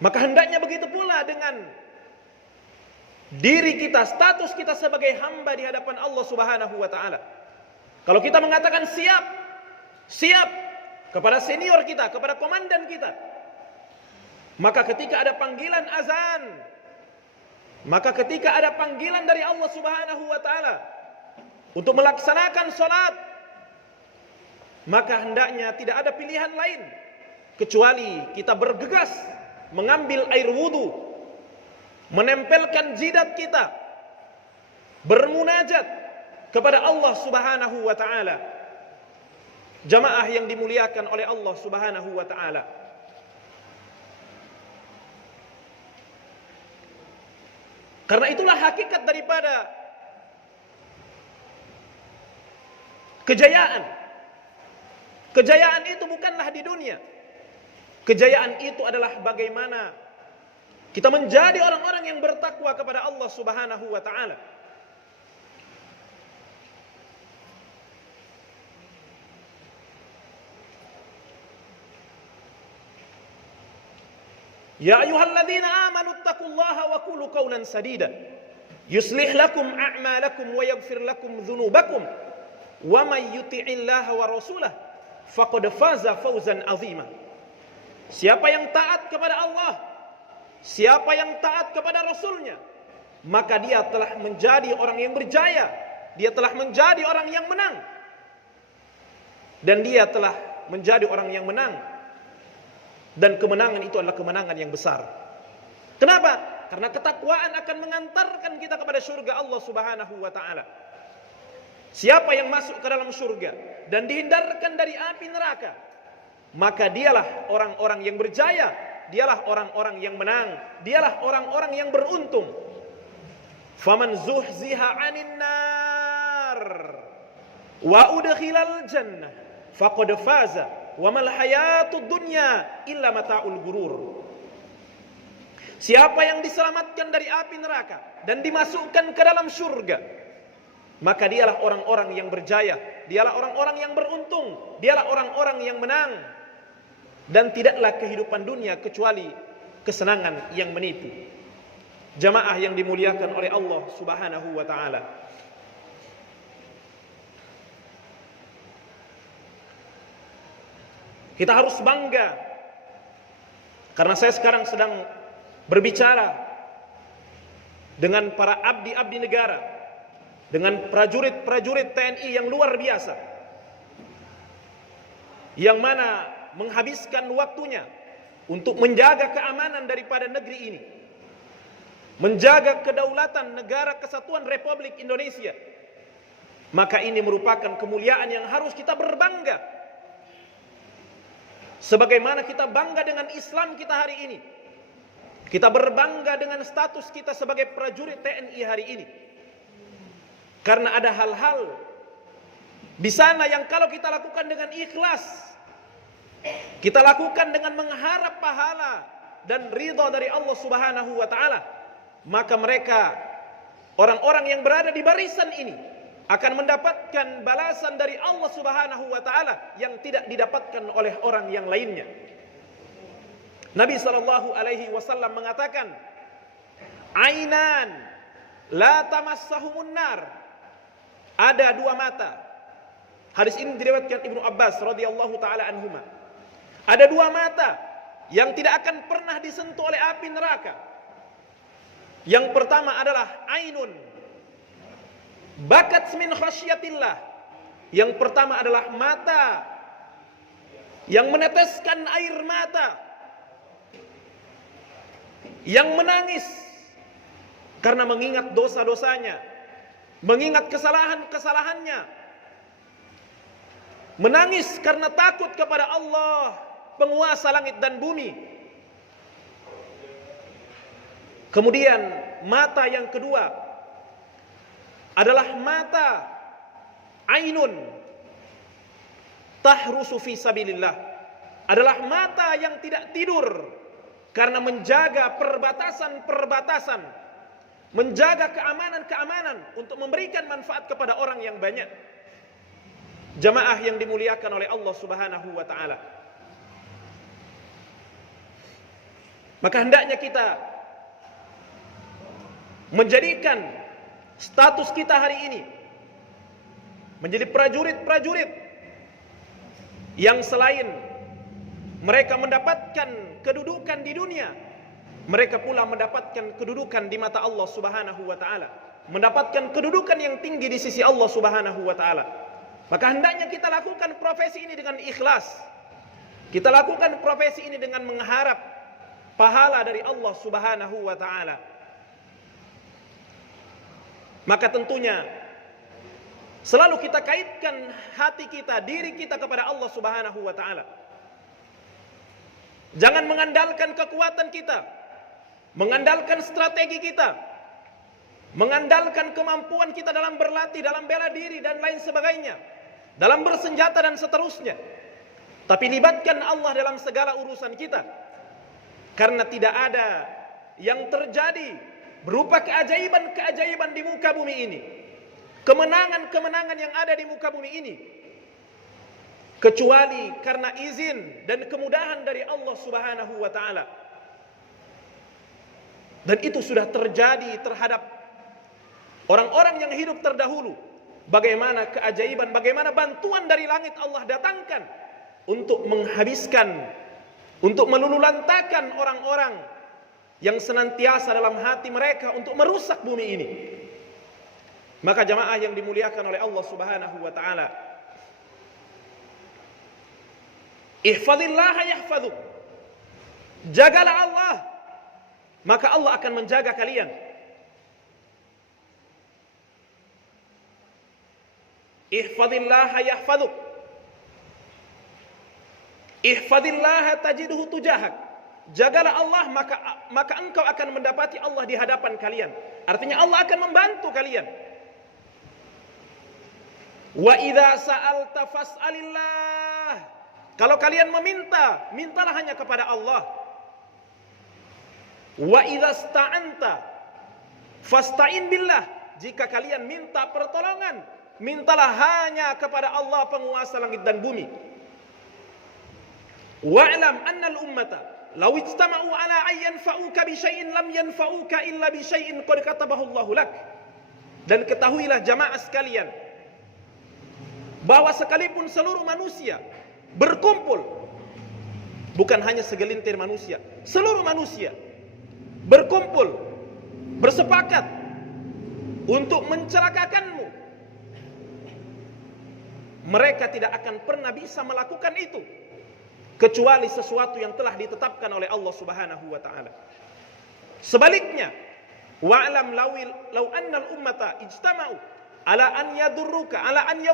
Maka hendaknya begitu pula dengan diri kita, status kita sebagai hamba di hadapan Allah Subhanahu wa taala. Kalau kita mengatakan siap kepada senior kita, kepada komandan kita, maka ketika ada panggilan azan, maka ketika ada panggilan dari Allah Subhanahu wa taala untuk melaksanakan salat, maka hendaknya tidak ada pilihan lain kecuali kita bergegas mengambil air wudu, menempelkan jidat kita, bermunajat kepada Allah Subhanahu wa taala. Jamaah yang dimuliakan oleh Allah Subhanahu wa taala. Karena itulah hakikat daripada kejayaan. Kejayaan itu bukanlah di dunia. Kejayaan itu adalah bagaimana kita menjadi orang-orang yang bertakwa kepada Allah Subhanahu wa taala. Ya ayyuhalladzina amanu taqullaha wa qulu qawlan sadida yuslih lakum a'malakum wa yaghfir lakum dhunubakum wa may yuti'illaha wa rasulahu faqad faza fawzan 'azima. Siapa yang taat kepada Allah, siapa yang taat kepada Rasulnya, maka dia telah menjadi orang yang berjaya, dia telah menjadi orang yang menang, dan dia telah menjadi orang yang menang. Dan kemenangan itu adalah kemenangan yang besar. Kenapa? Karena ketakwaan akan mengantarkan kita kepada surga Allah Subhanahu wa taala. Siapa yang masuk ke dalam surga dan dihindarkan dari api neraka, maka dialah orang-orang yang berjaya, dialah orang-orang yang menang, dialah orang-orang yang beruntung. Faman zuhziha 'anil nar wa udkhilal jannah faqad faza wa mal hayatud dunya illa mata'ul gurur. Siapa yang diselamatkan dari api neraka dan dimasukkan ke dalam surga, maka dialah orang-orang yang berjaya, dialah orang-orang yang beruntung, dialah orang-orang yang menang. Dan tidaklah kehidupan dunia kecuali kesenangan yang menipu. Jamaah yang dimuliakan oleh Allah Subhanahu wa taala. Kita harus bangga karena saya sekarang sedang berbicara dengan para abdi-abdi negara, dengan prajurit-prajurit TNI yang luar biasa, yang mana menghabiskan waktunya untuk menjaga keamanan daripada negeri ini, menjaga kedaulatan negara kesatuan Republik Indonesia. Maka ini merupakan kemuliaan yang harus kita berbangga. Sebagaimana kita bangga dengan Islam kita hari ini, kita berbangga dengan status kita sebagai prajurit TNI hari ini. Karena ada hal-hal di sana yang kalau kita lakukan dengan ikhlas, kita lakukan dengan mengharap pahala dan ridha dari Allah Subhanahu wa taala, maka mereka, orang-orang yang berada di barisan ini, akan mendapatkan balasan dari Allah Subhanahu wa taala yang tidak didapatkan oleh orang yang lainnya. Nabi sallallahu alaihi wasallam mengatakan, "Ainan la tamassahumun nar." Ada dua mata. Hadis ini diriwayatkan Ibnu Abbas radhiyallahu taala anhuma. Ada dua mata yang tidak akan pernah disentuh oleh api neraka. Yang pertama adalah ainun bakat min khasyatillah. Yang pertama adalah mata yang meneteskan air mata, yang menangis karena mengingat dosa-dosanya, mengingat kesalahan-kesalahannya, menangis karena takut kepada Allah, penguasa langit dan bumi. Kemudian mata yang kedua adalah mata ainun tahrusu fi sabilillah, adalah mata yang tidak tidur karena menjaga perbatasan-perbatasan, menjaga keamanan-keamanan untuk memberikan manfaat kepada orang yang banyak. Jamaah yang dimuliakan oleh Allah Subhanahu wa taala. Maka hendaknya kita menjadikan status kita hari ini menjadi prajurit-prajurit yang selain mereka mendapatkan kedudukan di dunia, mereka pula mendapatkan kedudukan di mata Allah Subhanahu wa taala, mendapatkan kedudukan yang tinggi di sisi Allah Subhanahu wa taala. Maka hendaknya kita lakukan profesi ini dengan ikhlas. Kita lakukan profesi ini dengan mengharap pahala dari Allah Subhanahu wa taala. Maka tentunya selalu kita kaitkan hati kita, diri kita kepada Allah Subhanahu wa taala. Jangan mengandalkan kekuatan kita, mengandalkan strategi kita, mengandalkan kemampuan kita dalam berlatih, dalam bela diri dan lain sebagainya, dalam bersenjata dan seterusnya. Tapi libatkan Allah dalam segala urusan kita. Karena tidak ada yang terjadi berupa keajaiban-keajaiban di muka bumi ini, kemenangan-kemenangan yang ada di muka bumi ini, kecuali karena izin dan kemudahan dari Allah Subhanahu wa taala. Dan itu sudah terjadi terhadap orang-orang yang hidup terdahulu. Bagaimana keajaiban, bagaimana bantuan dari langit Allah datangkan untuk menghabiskan, untuk melululantakan orang-orang yang senantiasa dalam hati mereka untuk merusak bumi ini. Maka jamaah yang dimuliakan oleh Allah Subhanahu wa taala, ihfazillah yahfazuk. Jagalah Allah, maka Allah akan menjaga kalian. Ihfazillah yahfazuk. Ihfazillah tajidhu tujahak. Jagalah Allah, maka engkau akan mendapati Allah di hadapan kalian. Artinya Allah akan membantu kalian. Wa idza sa'alta fas'alillah. Kalau kalian meminta, mintalah hanya kepada Allah. Wa idza sta'anta fasta'in billah. Jika kalian minta pertolongan, mintalah hanya kepada Allah penguasa langit dan bumi. Wa'lam anna al-ummata law ijtama'u ala an yanfa'uka bi syai'in lam yanfa'uka illa bi syai'in qad katabahu Allahu lak. Dan ketahuilah jamaah sekalian, bahwa sekalipun seluruh manusia berkumpul, bukan hanya segelintir manusia, seluruh manusia berkumpul, bersepakat untuk mencelakakanmu, mereka tidak akan pernah bisa melakukan itu kecuali sesuatu yang telah ditetapkan oleh Allah Subhanahu wa taala. Sebaliknya, wa'lam law anna al-ummata ijtama'u ala an yadurruka ala an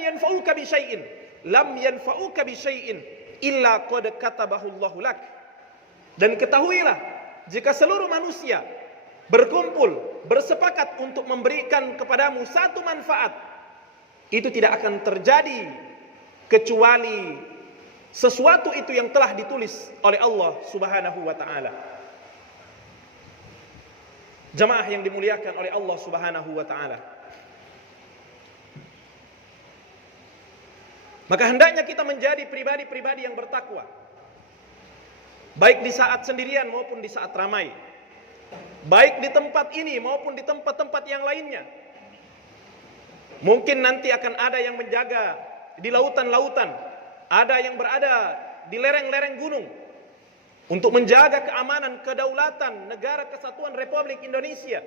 yanfa'uka bi syai'in lam yanfa'uka bi syai'in illa qad katabahu Allahu lak. Dan ketahuilah, jika seluruh manusia berkumpul, bersepakat untuk memberikan kepadamu satu manfaat, itu tidak akan terjadi kecuali sesuatu itu yang telah ditulis oleh Allah Subhanahu wa taala. Jamaah yang dimuliakan oleh Allah Subhanahu wa taala, maka hendaknya kita menjadi pribadi-pribadi yang bertakwa, baik di saat sendirian maupun di saat ramai, baik di tempat ini maupun di tempat-tempat yang lainnya. Mungkin nanti akan ada yang menjaga di lautan-lautan, ada yang berada di lereng-lereng gunung untuk menjaga keamanan, kedaulatan negara kesatuan Republik Indonesia.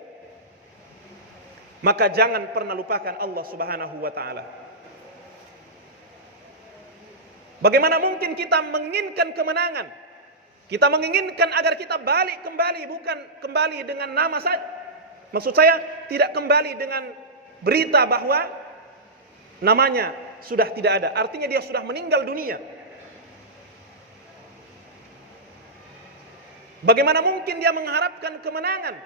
Maka jangan pernah lupakan Allah Subhanahu wa taala. Bagaimana mungkin kita menginginkan kemenangan? Kita menginginkan agar kita balik kembali, bukan kembali dengan nama saja. Maksud saya, tidak kembali dengan berita bahwa namanya sudah tidak ada. Artinya dia sudah meninggal dunia. Bagaimana mungkin dia mengharapkan kemenangan,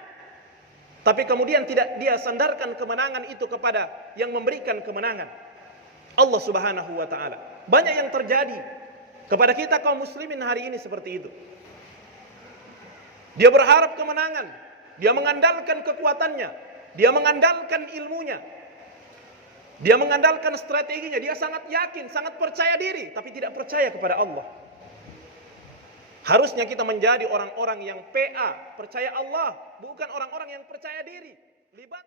tapi kemudian tidak dia sandarkan kemenangan itu kepada yang memberikan kemenangan, Allah Subhanahu wa taala. Banyak yang terjadi kepada kita kaum muslimin hari ini seperti itu. Dia berharap kemenangan, dia mengandalkan kekuatannya, dia mengandalkan ilmunya, dia mengandalkan strateginya, dia sangat yakin, sangat percaya diri, tapi tidak percaya kepada Allah. Harusnya kita menjadi orang-orang yang PA, percaya Allah, bukan orang-orang yang percaya diri. Libat